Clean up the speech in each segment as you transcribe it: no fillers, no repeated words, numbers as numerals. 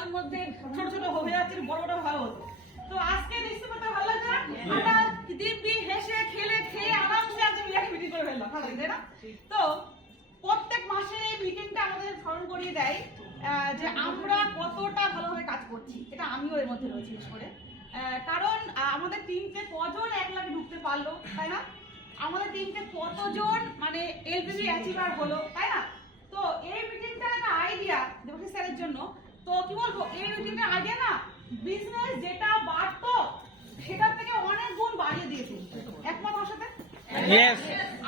কারোর মধ্যে ছোট ছোট হয়ে যাচ্ছে, বড় বড় ভালো হতো। তো আজকে দেখতে পাতে ভালো লাগছে না? আমরা দিব্যি হেসে খেলে খেয়ে আরামসে আজকে মিটিং করে ফেললাম, ভালো লাগছে না? তো প্রত্যেক মাসে এই মিটিংটা আমাদের স্মরণ করিয়ে দেয় যে আমরা কতটা ভালোভাবে কাজ করছি। এটা আমিও এর মধ্যে রয়েছি বিশেষ করে, কারণ আমাদের টিমকে কজন 1 লাখে ঢুকতে পারলো, তাই না? আমাদের টিমকে কতজন মানে এলপিবি অ্যাচিভার হলো, তাই না? তো এই মিটিংটা একটা আইডিয়া দেবশিস স্যারের জন্য। তো কি বলবো, এই মিটিংটা আইডিয়া না বিজনেস যেটা বাড়তো সেটার থেকে অনেক গুণ বাড়িয়ে দিয়েছে। একমত আমার সাথে?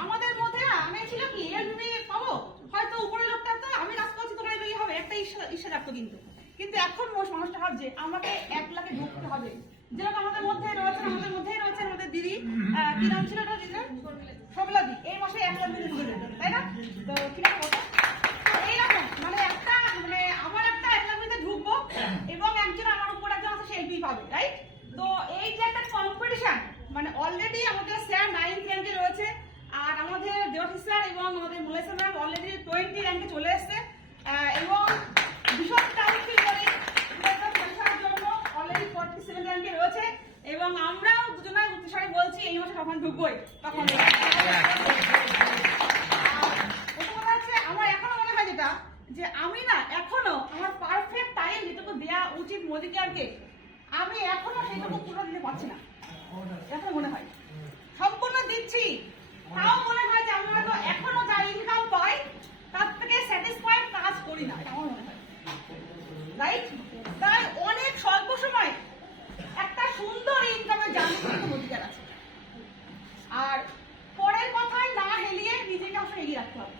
আমাদের মধ্যে আমি ছিল কি এলপিবি পাবো, হয়তো উপরে লোকটা তো আমি কাজ করছি তোরা এলপিবি হবে, একটা ইচ্ছা রাখতো। কিন্তু এখন মানুষটা ভাবছে আমাকে 1 লাখে ঢুকতে হবে। যেরকম আমাদের মধ্যেই রয়েছে আমাদের দিদি, কি নাম ছিল ওটা দিদির? শর্মিলাদি। এই মাসে 1 লাখ দিদি ঢুকে যাবে, তাই না? তো কি নাম বলতো? তো এইরকম মানে একটা মানে আমার একটা 1 লাখ দিদি ঢুকবো এবং একজন আমার উপর একজন আছে সেলফি পাবে, রাইট? তো এই যে একটা কম্পিটিশন, মানে অলরেডি আমাদের স্যার 9th র্যাঙ্কে রয়েছে, আর আমাদের দেবশিস স্যার এবং আমাদের মুলেসা ম্যাম অলরেডি 20 র্যাঙ্কে চলে এসছে এবং ভীষণ টাউনফিল করি জন্য অলরেডি 47 র্যাঙ্কে রয়েছে এবং আমরাও দুজনে উত্তেজনায় বলছি এই মাসে কখন ঢুকবোই তখন। আমার এখনো মনে হয় যেটা যে আমি না এখনো আমার পারফেক্ট টাইম যেটুকু দেওয়া উচিত মোদি কেয়ারকে, আমি এখনো সেইটুকু পুরো দিতে পারছি না। এখনো মনে হয় সম্পূর্ণ দিচ্ছি, তাও মনে হয় যে আমি হয়তো এখনো যা ইনকাম পাই তার থেকে স্যাটিসফাইড কাজ করি না, এটা আমার মনে হয়, রাইট? তাই অনেক স্বল্প সময় একটা সুন্দর ইনকামের জার্নি কিন্তু মোদি কেয়ার আছে। আর পরের কথায় না হেলিয়ে নিজেকে আসলে এগিয়ে রাখতে হবে।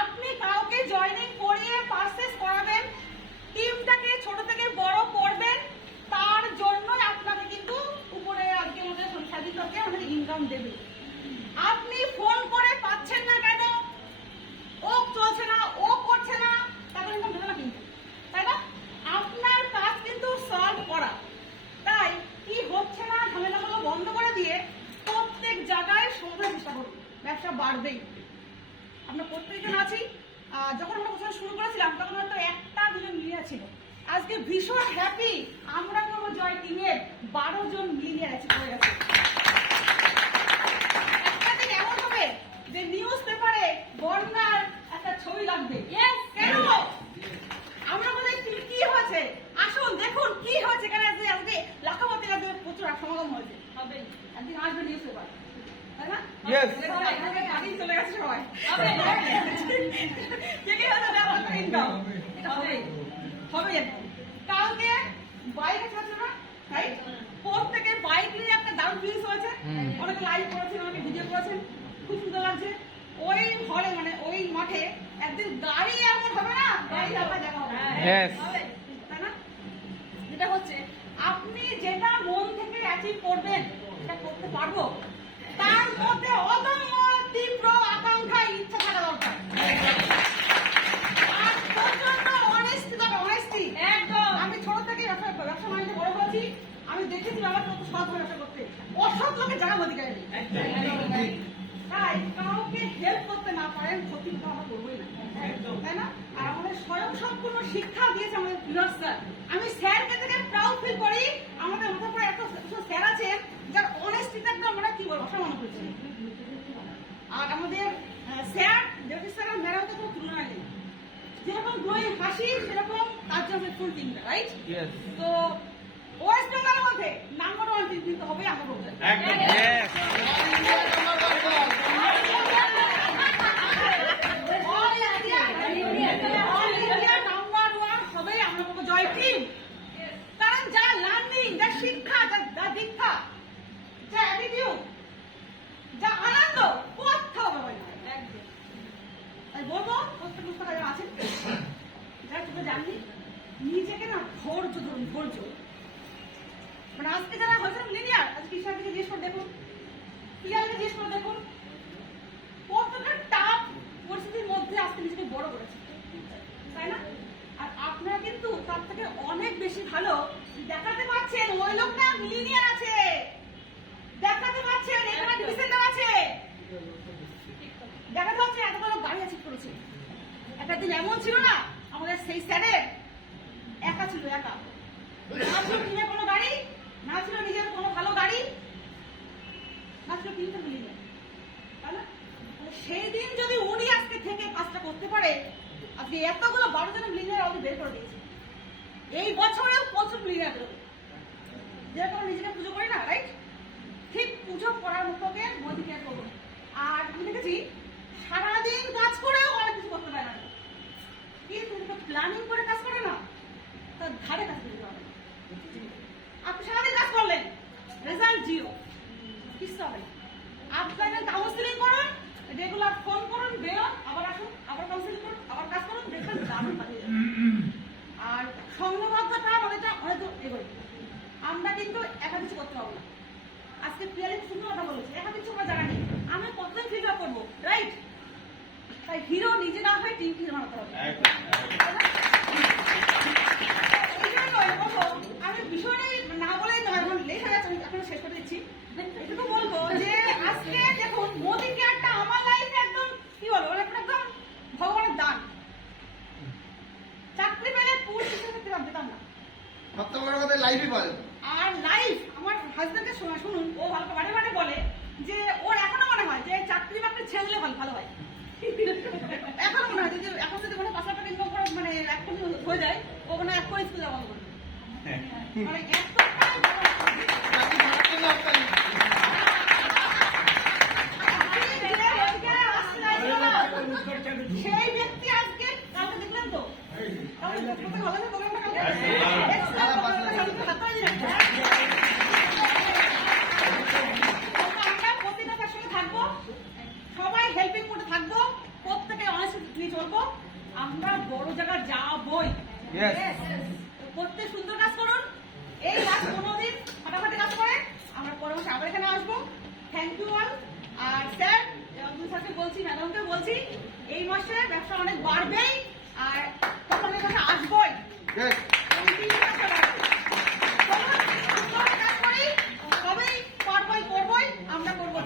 আপনি কাউকে জয়েনিং করিয়ে পারচেজ করাবেন, টিমটাকে ছোট থেকে বড় করবেন, তার জন্য আপনাকে কিন্তু উপরে আজকে আমাদের স্বাধীনতাকে আমাদের ইনকাম দেবে। আপনি ফোন করে পাচ্ছেন না কেন, ও চলছে না, ও করছে না, তাদের ইনকাম দেবে না কিন্তু, তাই না? আপনার কাজ কিন্তু সলভ করা। তাই কি হচ্ছে না ঝামেলাগুলো বন্ধ করে দিয়ে প্রত্যেক জায়গায় সমাধানের চেষ্টা করুন, ব্যবসা বাড়বেই। আমরা প্রত্যেকজন আছি, যখন আমরা বছর শুরু করেছিলাম তখন হয়তো 1-2 জন মিলিয়ে ছিল। আজকে ভীষণ হ্যাপি, আমরা করবো জয় টিমের 12 জন মিলিয়ে আছে হয়ে গেছে। একটা দিন এমন হবে যে নিউজ পেপারে বন্যার একটা ছবি লাগবে। কেন? আমরা বলি কি হয়েছে, আসুন দেখুন কি হয়েছে, কেন আজকে লাখাপতি আজকে প্রচুর সমাগম হয়েছে, হবে একদিন আসবে নিউজ পেপার, তাই না? চলে গেছে সবাই হবে। কালকে বাইক আছে না, রাইট? প্রত্যেকে বাইক নিয়ে একটা দারুণ জিনিস হয়েছে, অনেকে লাইভ করেছেন, অনেকে ভিডিও করেছেন, খুব সুন্দর লাগছে। ওই হলে মানে ওই মাঠে একদিন গাড়ি এমন হবে না, গাড়ি আপনার দেখা হবে, তাই না? যেটা হচ্ছে আপনি যেটা মন থেকে অ্যাচিভ করবেন সেটা করতে পারবো, তার মধ্যে অদম্য তীব্র আকাঙ্ক্ষা ইচ্ছা থাকা দরকার। আর প্রচন্ড অনেস্টি একদম। আমি ছোট থেকে ব্যবসা বাণিজ্য বড় হয়েছি, আমি দেখেছি বাবা কত সৎ ব্যবসা করতে, অসৎ লোকের জায়গা অধিকার নেই। তাই কাউকে হেল্প করতে না পারেন ক্ষতি তো আমরা করবোই না, তাই না? আর আমাদের স্বয়ং সম্পূর্ণ শিক্ষা দিয়েছে আমাদের ফিরোজ স্যার। আমি স্যারকে থেকে প্রাউড ফিল করি, আমাদের মাথার পরে এত স্যার আছে যার অনেস্টিটা একদম আমরা কি বলবো অসামান্য করছি। আর আমাদের স্যার দেবশিস স্যারের মেরাও তো কোনো তুলনা নেই, যেরকম গ্লোয়িং হাসি সেরকম তার জন্য ফুল টিমটা, রাইট? তো ওয়েস্ট বেঙ্গলের মধ্যে নাম্বার 1 টিম কিন্তু হবে আমার মধ্যে, জয় টিম। কারণ যা লার্নিং, যা শিক্ষা, যা দীক্ষা, যা অ্যাটিটিউড, যা আনন্দ কোথাও হবে না। তাই বলবো প্রত্যেক পুস্তক যারা আছেন, যারা চোখে জাননি, নিজেকে না ধৈর্য ধরুন, ধৈর্য। মানে আজকে যারা হয়েছেন লিনিয়ার, আজকে ঈশ্বর থেকে জিজ্ঞেস করে দেখুন, পিয়ালকে জিজ্ঞেস করে দেখুন, কতটা টাফ পরিস্থিতির মধ্যে আজকে নিজেকে বড় করেছে, তাই না? আর আপনারা কিন্তু তার থেকে অনেক বেশি ভালো দেখাতে পারছেন। ওই লোকটা মিলিনিয়ার আছে, দেখাতে পারছেন এখানে ডিভিশন আছে, দেখাতে পারছেন এত বড় গাড়ি অ্যাচিভ করেছে। একটা দিন এমন ছিল না আমাদের সেই স্যারের একা ছিল, একা। না ছিল কিনে কোনো গাড়ি, না ছিল নিজের কোনো ভালো গাড়ি, না ছিল কিনতে মিলিয়ে, তাই না? সেই দিন যদি উনি আজকে থেকে কাজটা করতে পারে, আজকে এতগুলো 12 জনের মিলিয়ে আমাদের বের করে দিয়েছে। এই বছরেও প্রচুর মিলিয়ে বেরোবে, যেরকম নিজেকে পুজো করি না, রাইট? ঠিক পুজো করার মতোকে মোদিকে করবো। আর আমি দেখেছি সারাদিন কাজ করেও অনেক কিছু করতে পারে না, কিন্তু প্ল্যানিং করে কাজ করে না, তার ধারে কাজ করতে পারে। আপনি সারাদিন কাজ করলেন, রেজাল্ট জিরো, কিছু হবে না। আপনাকে কাউন্সিলিং করুন, রেগুলার ফোন করুন, বেরোন, আবার আসুন, আবার কাউন্সিলিং করুন, আবার কাজ করুন, দেখবেন দারুণ কাজে যাবে। আর সংঘবদ্ধতা অনেকটা অনেক এগোয়। আমরা কিন্তু একা কিছু করতে পারবো না। আজকে প্রিয়ালি সুন্দর কথা বলেছে, একা কিছু আমরা জানা নেই, আমি কতদিন ফিল আপ করবো, রাইট? তাই হিরো নিজে না হয়ে টিম ফিল বানাতে হবে। আমি বিষয়টাই না বলে এখন লেট হয়ে যাচ্ছে, এখন শেষ করে দিচ্ছি। এটুকু বলবো যে আজকে দেখুন মোদি কেয়ারটা আমার লাইফে একদম কি বলবো, একদম ভগবানের দান। চাকরি পেলে পুরুষ হিসেবে পেতাম না, আর লাইফ আমার হাজবেন্ডকে শুনুন, ও ভালো বাড়ি বাড়ি বলে যে ওর এখনো মনে হয় যে চাকরি বাকরি ছেড়ে ভালো হয়। এখনো মনে হয় যে এখন যদি কোনো 5 লাখ টাকা ইনকাম করে মানে এক কোটি হয়ে যায়, ও মানে এক কোটি স্কুল যাওয়া বলবে, মানে সেই ব্যক্তি আজকে কালকে দেখলেন তো সবাই হেল্পিং মোডে থাকবো, প্রত্যেকে অনেস্টলি চলবো, আমরা বড় জায়গা যাবই। প্রত্যেক সুন্দর কাজ করুন, এই কাজ 15 দিন ফাটাফাটি কাজ করে আমরা পরের মাসে আবার এখানে আসবো। Thank you all. আর স্যার আব্দুল স্যারকে বলছি, ম্যাডামকে বলছি, এই মাসে ব্যবসা অনেক বাড়বেই, আর তোমাদের কাছে আসবোই। সবাই পারবই, করবই, আমরা করবো।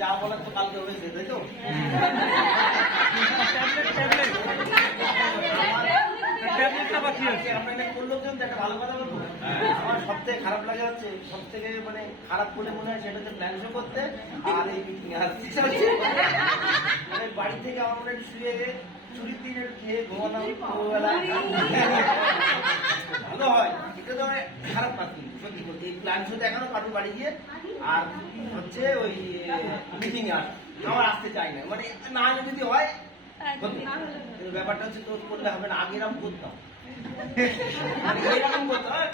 যা বলার তো কালকে হয়েছে, তাই তো? ভালো কথা বলবো। আমার সব থেকে খারাপ লাগে হচ্ছে, সব থেকে মানে খারাপ বলে মনে হয় সেটা হচ্ছে প্ল্যান শো করতে আর এই মিটিং এ বাড়ি থেকে আমার মনে হয় শুয়ে চুরির দিন খেয়ে ঘুমানো ভালো হয়, এটা তো খারাপ কাজ। কিন্তু সত্যি বলতে এই প্ল্যান শো দেখানো কারোর বাড়ি গিয়ে আর হচ্ছে ওই মিটিং এ আমার আসতে চাই না, মানে না হলে যদি হয় ব্যাপারটা হচ্ছে তোর করলে হবে না, আগে এরকম করতাম, এরকম করতে হয়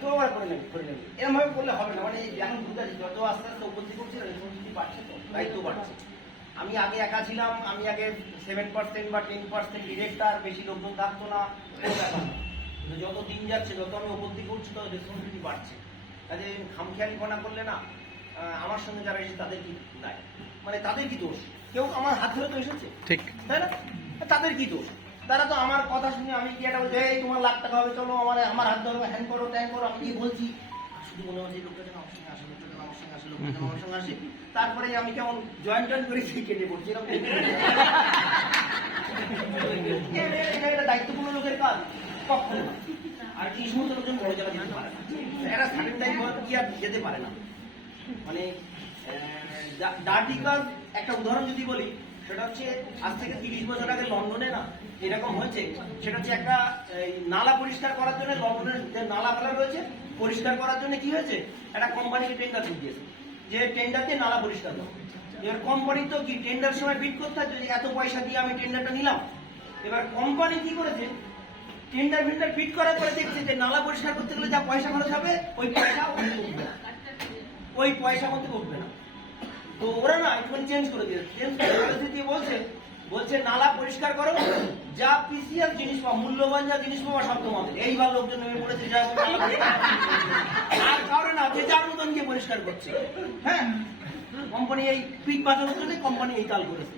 তো আবার করে নেবে, এরকম ভাবে করলে হবে না। মানে এখন বুঝাচ্ছি যত আস্তে আস্তে উপলব্ধি করছি রেসপন্সিবিলিটি বাড়ছে, তো দায়িত্ব বাড়ছে। আমি আগে একা ছিলাম, আমি আগে 7% বা 10% ডিরেক্টর, বেশি লোকজন থাকতো না, যত দিন যাচ্ছে যত আমি উপলব্ধি করছি তত রেসপন্সিবিলিটি বাড়ছে। কাজে খামখেয়ালিপনা করলে না, আমার সঙ্গে যারা এসেছে তাদের কি দায়, মানে তাদের কি দোষ? কেউ আমার হাত ধরে তো এসেছে, ঠিক তাই না? তাদের কি দোষ? তারা তো আমার কথা শুনে আমি কি একটা বলছি, এই তোমার লাখ টাকা হবে, চলো আমার হাত ধরো, হ্যান করো ট্যান করো, আমি কি বলছি, শুধু মনে হচ্ছে লোকটা যেন আমার সঙ্গে আসে, লোকটা যেন আমার সঙ্গে আসে, লোকটা যেন আমার সঙ্গে আসে। তারপরে আমি কেমন জয়েন্ট করে কেটে পড়ছি, এটা দায়িত্বপূর্ণ লোকের কাজ কখনো। আর এই সমস্ত লোকজন বড় জায়গা যেতে পারে না, এরা সার্টেন টাইম কি আর যেতে পারে না। মানে ডার্টি কাজ একটা উদাহরণ যদি বলি, সেটা হচ্ছে আজ থেকে 30 বছর আগে লন্ডনে না এরকম হয়েছে। সেটা হচ্ছে একটা নালা পরিষ্কার করার জন্য, লন্ডনের যে নালা ফেলা রয়েছে পরিষ্কার করার জন্য কি হয়েছে, একটা কোম্পানিকে টেন্ডার দিয়েছে যে টেন্ডার দিয়ে নালা পরিষ্কার করো। এবার কোম্পানি তো কি টেন্ডার সময় বিড করতে হয়, এত পয়সা দিয়ে আমি টেন্ডারটা নিলাম। এবার কোম্পানি কি করেছে, টেন্ডার বিড করার পরে দেখছে যে নালা পরিষ্কার করতে গেলে যা পয়সা খরচ হবে ওই পয়সা উঠবে না, ওই পয়সা মধ্যে উঠবে না। তো ওরা না একটু চেঞ্জ করে দিয়েছে, চেঞ্জ করে দিয়ে বলছে নালা পরিষ্কার করো, যা পিসিএল জিনিস পাও, মূল্যবান যা জিনিস পাওয়া সব তোমাদের। এইবার লোকজন নেমে পড়েছে, আর কারণ না যে যার মতন গিয়ে পরিষ্কার করছে। হ্যাঁ, কোম্পানি এই পিক বাজানোর জন্য কোম্পানি এই কাল করেছে।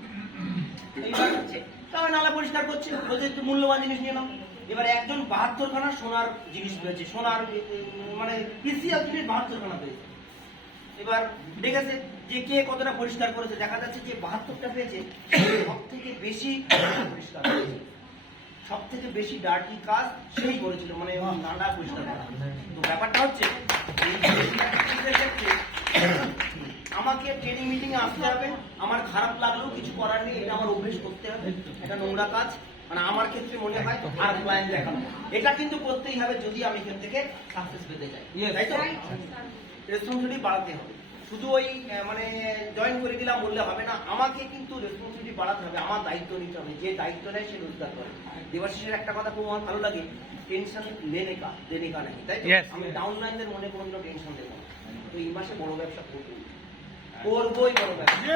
এইবার হচ্ছে তবে নালা পরিষ্কার করছে, বলছে একটু মূল্যবান জিনিস নিয়ে নাও। এবার একজন 72খানা সোনার জিনিস পেয়েছে, সোনার মানে প্রিসিয়াস জিনিস 72খানা পেয়েছে। এবার দেখেছে যে কে কতটা পরিষ্কার করেছে, দেখা যাচ্ছে যে 72টা পেয়েছে, সব থেকে বেশি পরিষ্কার করেছে, সব থেকে বেশি ডার্টি কাজ সেই করেছিল, মানে নালা পরিষ্কার করা। তো ব্যাপারটা হচ্ছে এই ক্ষেত্রে আমাকে ট্রেনিং মিটিং এ আসতে হবে, আমার খারাপ লাগলেও কিছু করার নেই, এটা আমার অভ্যেস করতে হবে। এটা নোংরা কাজ, মানে আমার ক্ষেত্রে মনে হয় আর ক্লায়েন্ট দেখানো, এটা কিন্তু করতেই হবে যদি আমি এখান থেকে সাকসেস পেতে চাই, তাই তো? রেসপন্সিবিলিটি বাড়াতে হবে, শুধু ওই মানে জয়েন করে দিলাম বললে হবে না, আমাকে কিন্তু রেসপন্সিবিলিটি বাড়াতে হবে, আমার দায়িত্ব নিতে হবে, যে দায়িত্ব নেয় সে রোজগার করে। দেবাশিসের একটা কথা খুব আমার ভালো লাগে, টেনশন লেনে কা নাকি, তাই তো? আমি ডাউনলাইনদের মনে কোনো টেনশন দেবো না। তো এই মাসে বড় ব্যবসা করবোই বড় ব্যবসা।